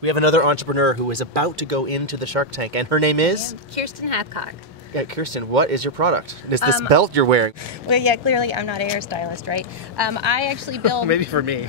We have another entrepreneur who is about to go into the Shark Tank, and her name is? Kirsten Hathcock. Yeah, Kirsten, what is your product? Is this belt you're wearing? Well, yeah, clearly I'm not a hairstylist, right? I actually build... Maybe for me.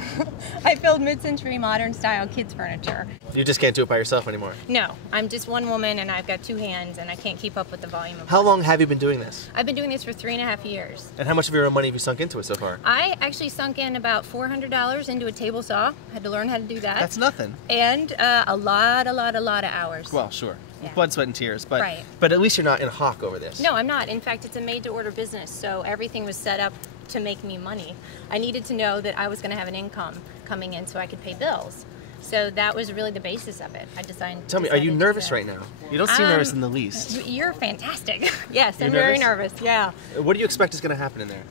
I build mid-century modern style kids furniture. You just can't do it by yourself anymore? No, I'm just one woman and I've got 2 hands and I can't keep up with the volume of How long have you been doing this? I've been doing this for 3.5 years. And how much of your own money have you sunk into it so far? I actually sunk in about $400 into a table saw. Had to learn how to do that. That's nothing. And a lot of hours. Well, sure. Yeah. Blood, sweat, and tears. But, right. But at least you're not in a hawk over this. No, I'm not. In fact, it's a made-to-order business, so everything was set up to make me money. I needed to know that I was going to have an income coming in so I could pay bills. So that was really the basis of it. I decided. Tell me, are you nervous right now? You don't seem nervous in the least. You're fantastic. Yes, You're I'm very nervous. Yeah. What do you expect is going to happen in there?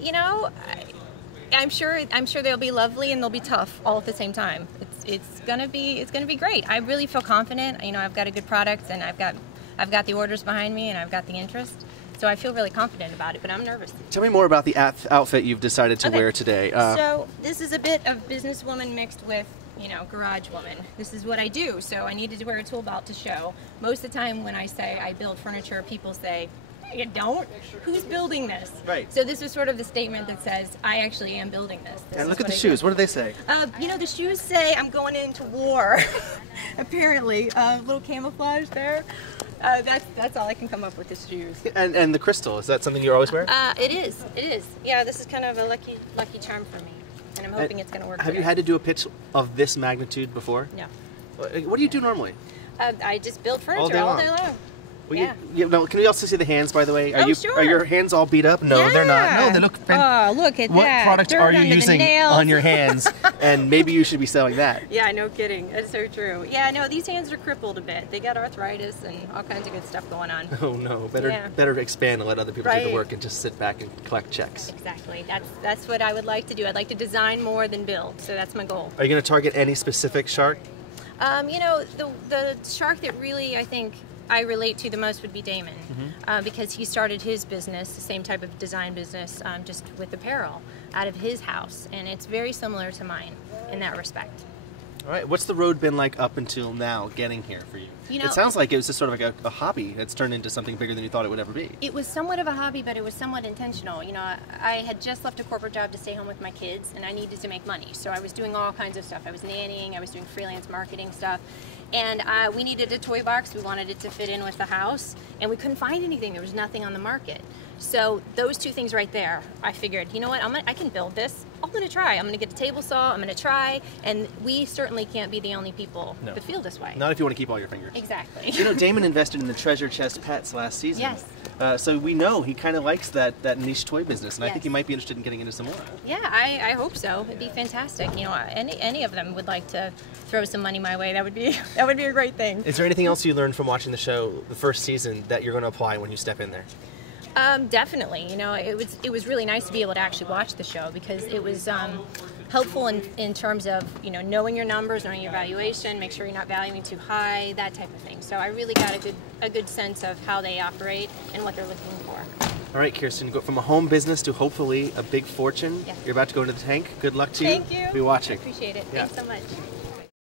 You know, I'm sure they'll be lovely and they'll be tough all at the same time. It's gonna be great. I really feel confident. You know, I've got a good product and I've got the orders behind me and I've got the interest. So I feel really confident about it, but I'm nervous. Tell me more about the outfit you've decided to wear today. So this is a bit of businesswoman mixed with, you know, garage woman. This is what I do, so I needed to wear a tool belt to show. Most of the time when I say I build furniture, people say, you don't? Who's building this? Right. So this is sort of the statement that says, I actually am building this. And look at the shoes. What do they say? You know, the shoes say, I'm going into war. Apparently. Little camouflage there. That's all I can come up with, is shoes. And the crystal, is that something you always wear? It is. Yeah, this is kind of a lucky charm for me. And I'm hoping it's going to work. Have you had to do a pitch of this magnitude before? No. What do you do normally? I just build furniture all day long. Well, yeah. No, can we also see the hands, by the way? Sure. Are your hands all beat up? No, yeah. they're not. No, they look fantastic. Oh, look at what that. What product Dirt are you under using the nails. on your hands? And maybe you should be selling that. Yeah, no kidding. That's so true. Yeah, no, these hands are crippled a bit. They got arthritis and all kinds of good stuff going on. Oh, no. Better expand and let other people do the work and just sit back and collect checks. Exactly. That's what I would like to do. I'd like to design more than build, so that's my goal. Are you going to target any specific shark? You know, the shark that really, I think, I relate to the most would be Damon, because he started his business, the same type of design business, just with apparel, out of his house, and it's very similar to mine in that respect. All right, what's the road been like up until now, getting here for you? You know, it sounds like it was just sort of like a hobby that's turned into something bigger than you thought it would ever be. It was somewhat of a hobby, but it was somewhat intentional. You know, I had just left a corporate job to stay home with my kids, and I needed to make money, so I was doing all kinds of stuff. I was nannying, I was doing freelance marketing stuff, and we needed a toy box. We wanted it to fit in with the house, and we couldn't find anything. There was nothing on the market. So those two things right there, I figured, you know what, I can build this. I'm going to try. I'm going to get a table saw. I'm going to try. And we certainly can't be the only people that feel this way. Not if you want to keep all your fingers. Exactly. You know, Damon invested in the Treasure Chest Pets last season. Yes. So we know he kind of likes that niche toy business, and I think he might be interested in getting into some more. Yeah, I hope so. It'd be fantastic. You know, any of them would like to throw some money my way. That would be a great thing. Is there anything else you learned from watching the show the first season that you're going to apply when you step in there? Definitely. You know, it was really nice to be able to actually watch the show, because it was helpful in terms of, you know, knowing your numbers, knowing your valuation, make sure you're not valuing too high, that type of thing. So I really got a good sense of how they operate and what they're looking for. All right, Kirsten, go from a home business to hopefully a big fortune. Yeah. You're about to go into the tank. Good luck to you. Thank you. Be watching. I appreciate it. Yeah. Thanks so much.